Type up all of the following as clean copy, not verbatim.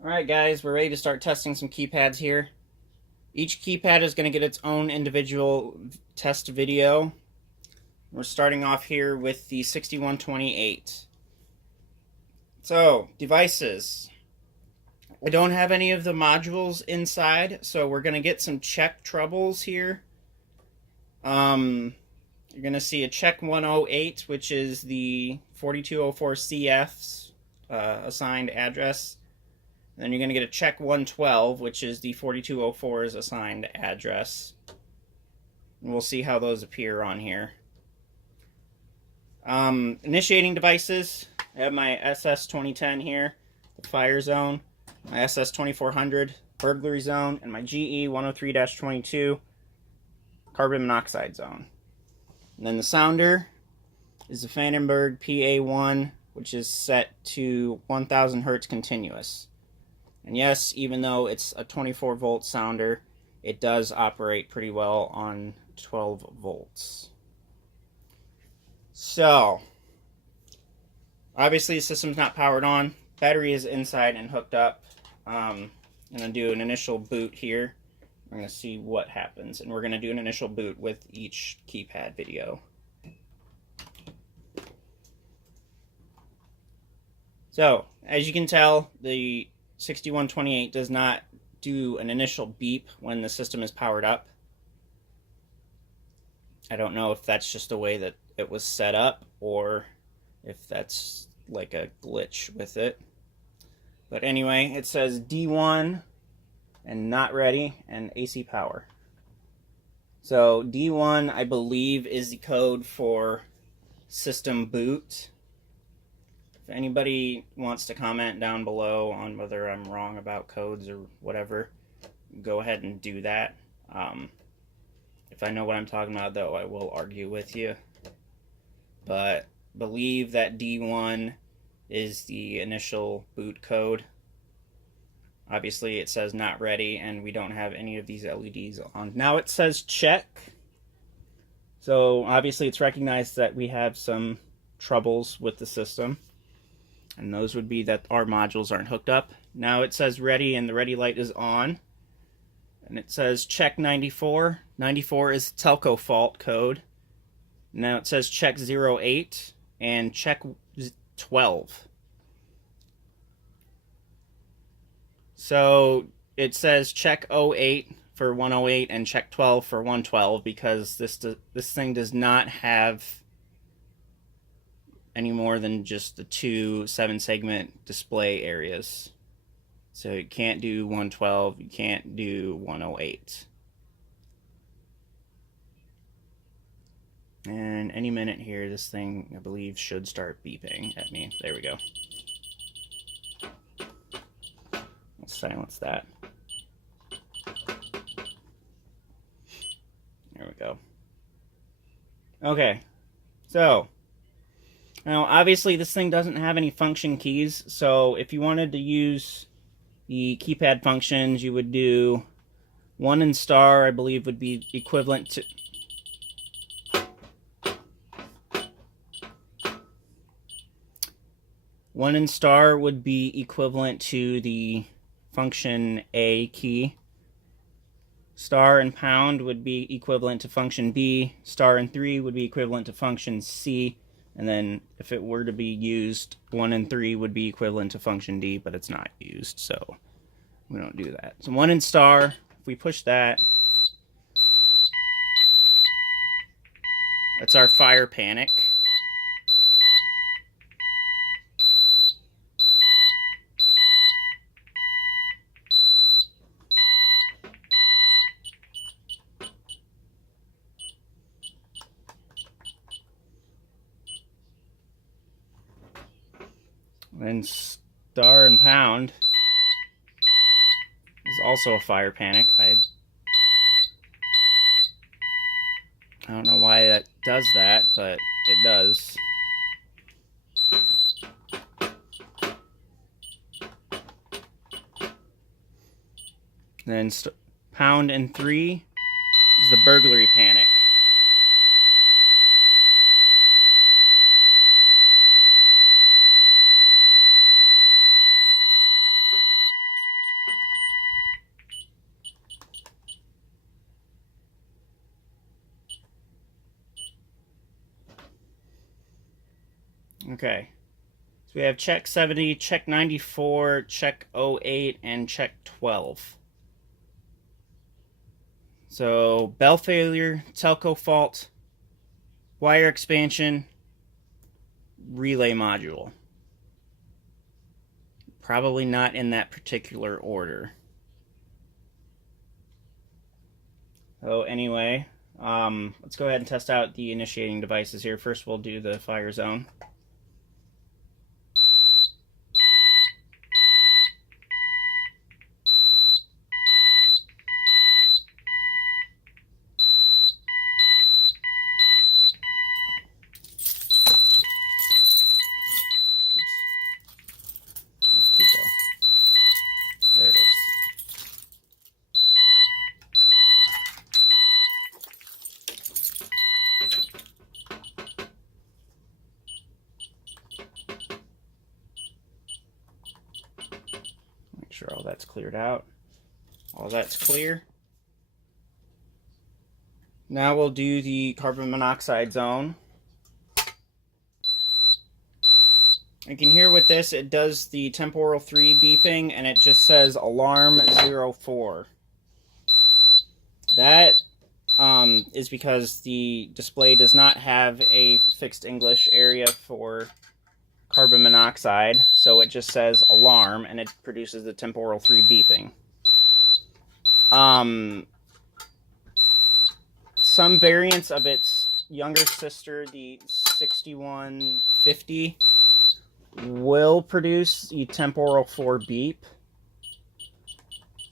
Alright guys, we're ready to start testing some keypads here. Each keypad is going to get its own individual test video. We're starting off here with the 6128. So, devices. I don't have any of the modules inside, so we're going to get some check troubles here. You're going to see a check 108, which is the 4204 CF's assigned address. And then you're going to get a check 112, which is the 4204's assigned address. And we'll see how those appear on here. Initiating devices. I have my SS2010 here, the fire zone, my SS2400 burglary zone, and my GE 103-22 carbon monoxide zone. And then the sounder is the Vandenberg PA1, which is set to 1000 hertz continuous. And yes, even though it's a 24 volt sounder, it does operate pretty well on 12 volts. So, obviously the system's not powered on. Battery is inside and hooked up. I'm going to do an initial boot here. We're going to see what happens. And we're going to do an initial boot with each keypad video. So, as you can tell, the 6128 does not do an initial beep when the system is powered up. I don't know if that's just the way that it was set up or if that's like a glitch with it. But anyway, it says D1 and not ready and AC power. So D1, I believe, is the code for system boot. If anybody wants to comment down below on whether I'm wrong about codes or whatever, go ahead and do that. If I know what I'm talking about, though, I will argue with you. But believe that D1 is the initial boot code. Obviously, it says not ready, and we don't have any of these LEDs on. Now it says check. So obviously, it's recognized that we have some troubles with the system. And those would be that our modules aren't hooked up. Now it says ready, and the ready light is on. And it says check 94. 94 is telco fault code. Now it says check 08 and check 12. So it says check 08 for 108 and check 12 for 112 because this thing does not have any more than just the two 7-segment display areas. So you can't do 112, you can't do 108. And any minute here, this thing, I believe, should start beeping at me. There we go. Let's silence that. There we go. Okay, so now obviously this thing doesn't have any function keys, so if you wanted to use the keypad functions, you would do 1 and star, I believe, would be equivalent to... One and star would be equivalent to the function A key. Star and pound would be equivalent to function B. Star and 3 would be equivalent to function C. And then if it were to be used, 1 and 3 would be equivalent to function D, but it's not used, so we don't do that. So 1 and star, if we push that, that's our fire panic. And star and pound is also a fire panic. I don't know why that does that, but it does. Then pound and 3 is the burglary panic. Okay. So we have check 70, check 94, check 08, and check 12. So bell failure, telco fault, wire expansion, relay module. Probably not in that particular order. So anyway, let's go ahead and test out the initiating devices here. First we'll do the fire zone. Where'd Q go? There it is. Make sure all that's cleared out. All that's clear. Now we'll do the carbon monoxide zone. You can hear with this, it does the temporal 3 beeping, and it just says alarm 04. That is because the display does not have a fixed English area for carbon monoxide, so it just says alarm, and it produces the temporal 3 beeping. Some variants of its younger sister, the 6150, will produce the temporal 4 beep.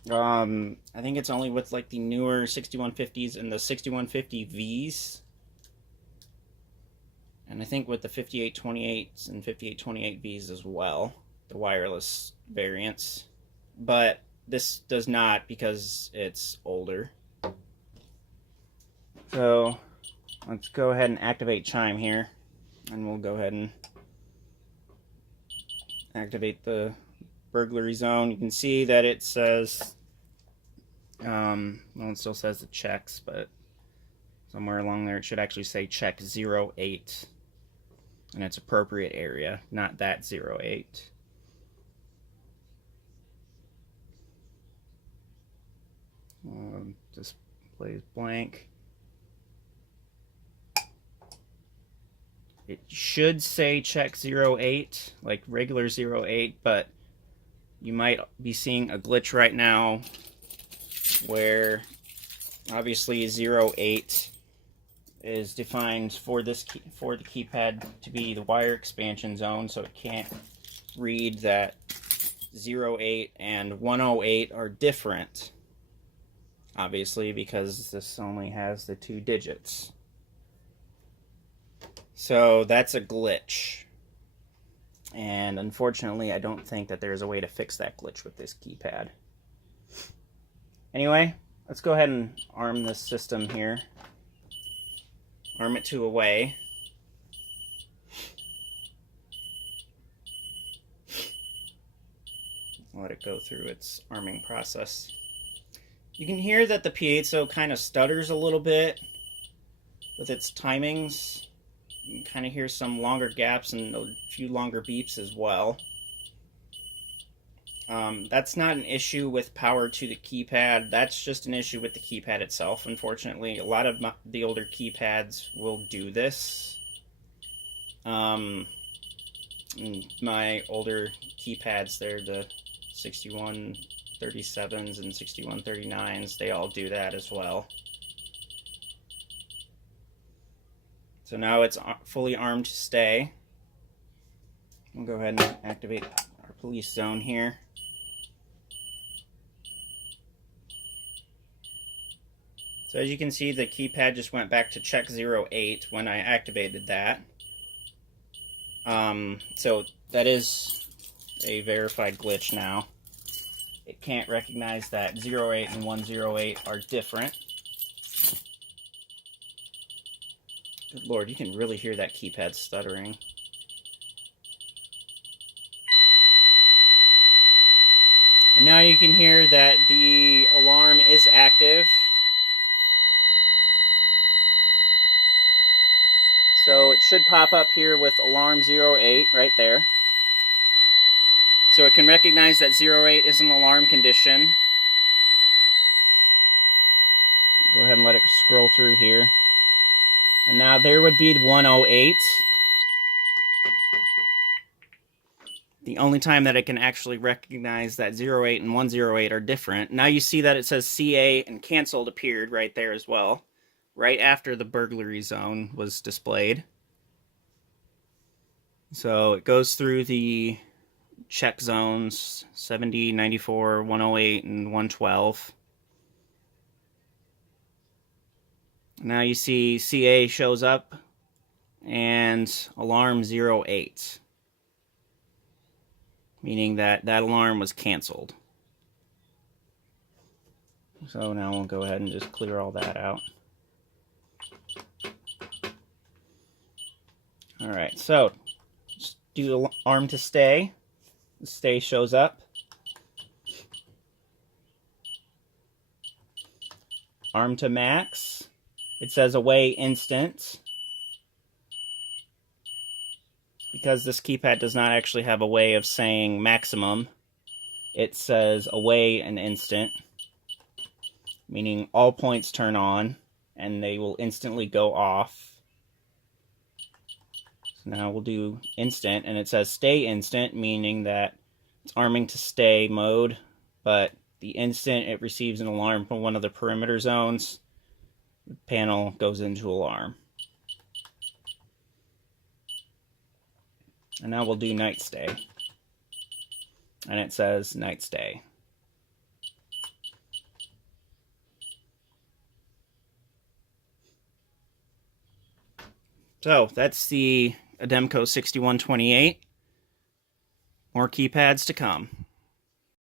I think it's only with like the newer 6150s and the 6150Vs. And I think with the 5828s and 5828Vs as well, the wireless variants. But this does not because it's older. So let's go ahead and activate chime here. And we'll go ahead and activate the burglary zone. You can see that it says, well, it still says the checks, but somewhere along there it should actually say check 08 in its appropriate area, not that 08. Display is blank. It should say check 08, like regular 08, but you might be seeing a glitch right now where obviously 08 is defined for this for the keypad to be the wire expansion zone, so it can't read that 08 and 108 are different, obviously, because this only has the 2 digits. So that's a glitch. And unfortunately, I don't think that there's a way to fix that glitch with this keypad. Anyway, let's go ahead and arm this system here. Arm it to away. Let it go through its arming process. You can hear that the piezo kind of stutters a little bit with its timings. You can kind of hear some longer gaps and a few longer beeps as well. That's not an issue with power to the keypad. That's just an issue with the keypad itself, unfortunately. A lot of the older keypads will do this. My older keypads, they're the 6137s and 6139s. They all do that as well. So now it's fully armed to stay. We'll go ahead and activate our police zone here. So as you can see, the keypad just went back to check 08 when I activated that. So that is a verified glitch now. It can't recognize that 08 and 108 are different. Good Lord, you can really hear that keypad stuttering. And now you can hear that the alarm is active. So it should pop up here with alarm 08 right there. So it can recognize that 08 is an alarm condition. Go ahead and let it scroll through here. And now there would be 108. The only time that it can actually recognize that 08 and 108 are different. Now you see that it says CA and canceled appeared right there as well, right after the burglary zone was displayed. So it goes through the check zones 70, 94, 108, and 112. Now you see CA shows up and alarm 08. Meaning that that alarm was canceled. So now we'll go ahead and just clear all that out. Alright, so just do alarm to stay. The stay shows up. Arm to max. It says away instant. Because this keypad does not actually have a way of saying maximum, it says away an instant, meaning all points turn on and they will instantly go off. So now we'll do instant, and it says stay instant, meaning that it's arming to stay mode, but the instant it receives an alarm from one of the perimeter zones, the panel goes into alarm. And now we'll do night stay. And it says night stay. So that's the Ademco 6128. More keypads to come.